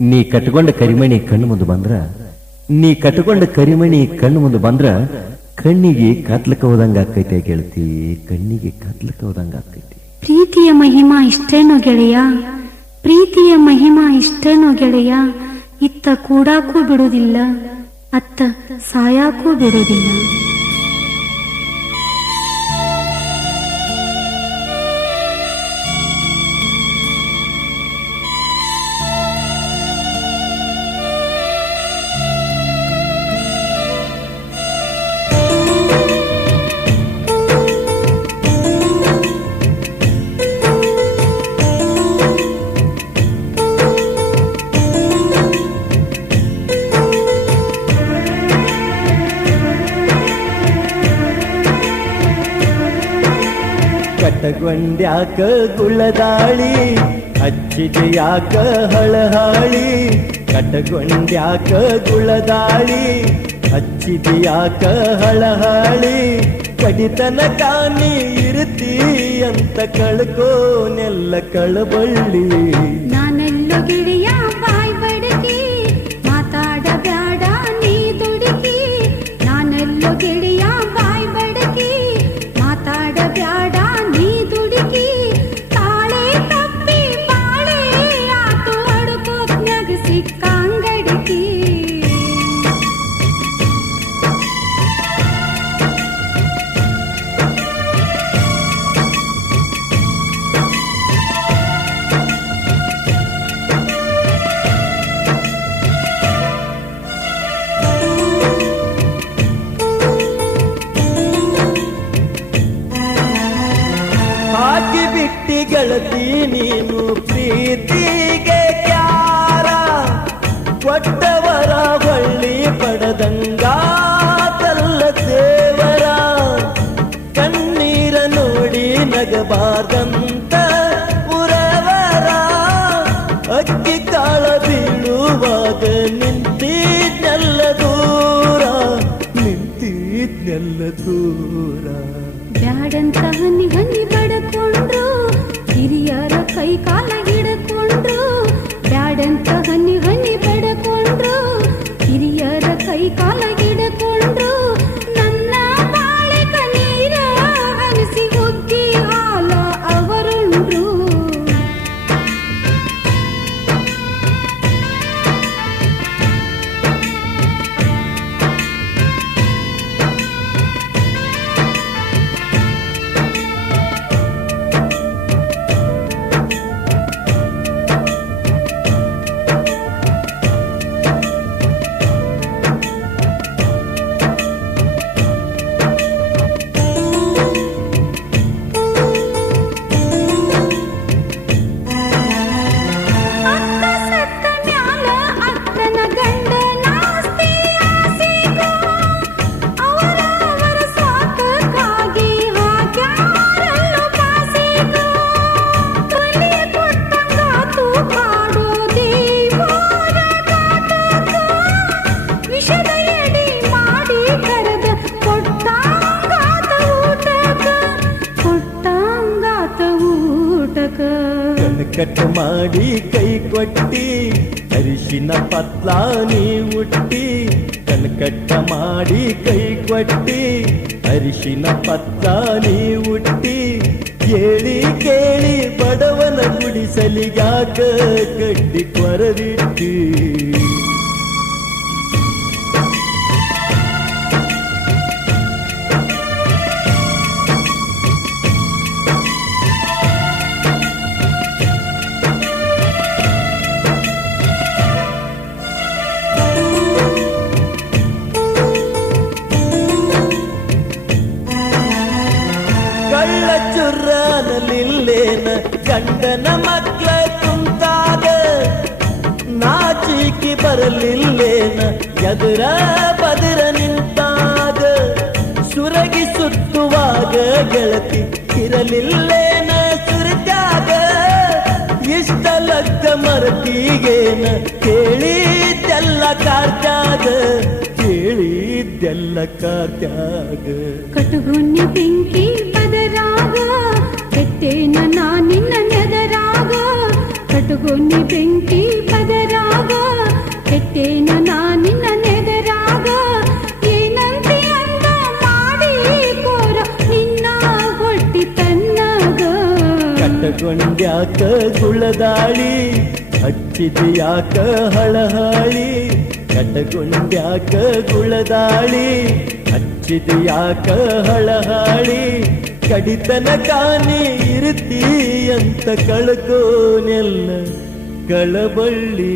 ನೀ ಕಟ್ಕೊಂಡ ಕರಿಮಣಿ ಕಣ್ಣು ಮುಂದೆ ಬಂದ್ರ, ನೀ ಕಟ್ಕೊಂಡ ಕರಿಮಣಿ ಕಣ್ಣು ಮುಂದೆ ಬಂದ್ರ, ಕಣ್ಣಿಗೆ ಕತ್ಲಕ ಹೋದಂಗ ಆಕೈತೆ ಗೆಳತಿ, ಕಣ್ಣಿಗೆ ಕತ್ಲಕ ಹೋದಂಗ ಆಕೈತಿ. ಪ್ರೀತಿಯ ಮಹಿಮಾ ಇಷ್ಟೇನೋ ಗೆಳೆಯ, ಪ್ರೀತಿಯ ಮಹಿಮಾ ಇಷ್ಟೇನೋ ಗೆಳೆಯ, ಇತ್ತ ಕೂಡಾಕೂ ಬಿಡುವುದಿಲ್ಲ, ಅತ್ತ ಸಾಯಾಕೂ ಬಿಡುವುದಿಲ್ಲ. ಕಟ್ಟಗೊಂಡ್ಯಾಕ ಗುಳದಾಳಿ ಹಚ್ಚಿದ ಯಾಕ ಹಳಹಾಳಿ ಕಟ್ಟಗೊಂಡ್ಯಾಕ ಗುಳದಾಳಿ ಹಚ್ಚಿದ ಯಾಕ ಹಳಹಾಳಿ, ಕಡಿತನ ಕಾಣಿ ಇರುತ್ತಿ ಅಂತ ಕಳ್ಕೋನೆಲ್ಲ ಕಳಬಳ್ಳಿ. ನಾನೆಲ್ಲೋ ಗೆಳೆಯ ಹಾಕಿ ಬಿಟ್ಟಿ ಗೆಳತಿ ನೀನು ಪ್ರೀತಿಗೆ ಕ್ಯಾರ. ಕೊಟ್ಟವರ ಹೊಳ್ಳಿ ಪಡೆದಂಗಾತಲ್ಲ ಕೈ ಕಾಲ ಕಟ್ ಮಾಡಿ ಕೈ ಕೊಟ್ಟಿ, ಅರಿಶಿನ ಪತ್ಲ ನೀ ಉಟ್ಟಿ, ಕಲ್ಕಟ್ಟ ಮಾಡಿ ಕೈ ಕೊಟ್ಟಿ, ಅರಿಶಿನ ಪತ್ಲ ನೀ ಉಟ್ಟಿ. ಕೇಳಿ ಕೇಳಿ ಬಡವನ ಗುಡಿಸಲಿಗಾಕ ಕಟ್ಟಿ ಕೊರವಿಟ್ಟಿ. ಗಂಡನ ಮಕ್ಕಳ ಕುಂತಾಗ ನಾಚಿಕೆ ಬರಲಿಲ್ಲೇನ, ಎದುರ ಬದಿರ ನಿಂತಾಗ ಸುರಗಿ ಸುತ್ತುವಾಗ ಗೆಳತಿ ಇರಲಿಲ್ಲೇನ ಸುರಿದಾಗ ಇಷ್ಟ ಲಗ್ಗ ಮರತಿಗೇನ, ಕೇಳಿದ್ದೆಲ್ಲ ಕಾರ್ತ್ಯಾಗ ಕೇಳಿದ್ದೆಲ್ಲ ಕಾರ್ತ್ಯಾಗ. ಕಟುಗುನ್ನಿ ಬೆಂಕಿ ಕಟ್ಟುకొని పెంచి ಪದರಾಗ పెట్టేన నా నిన్న నెదరాగా ಏನಂತೆ ಅಂದ ಮಾಡಿ ಕೋರ, ನಿನ್ನ ಹೊಟ್ಟಿ ತನ್ನಾಗ ಕಟ್ಟಕೊಂಡ್ಯಾಕ ಗುಳದಾಳಿ, ಹಚ್ಚಿದೆಯಾಕ ಹಳಹಾಳಿ. ಕಟ್ಟಕೊಂಡ್ಯಾಕ ಗುಳದಾಳಿ, ಹಚ್ಚಿದೆಯಾಕ ಹಳಹಾಳಿ. ಕಡಿತನ ಕಾನಿ ಇರ್ತಿ ಅಂತ ಕಳ್ಕೋನೆಲ್ಲ ಕಳಬಳ್ಳಿ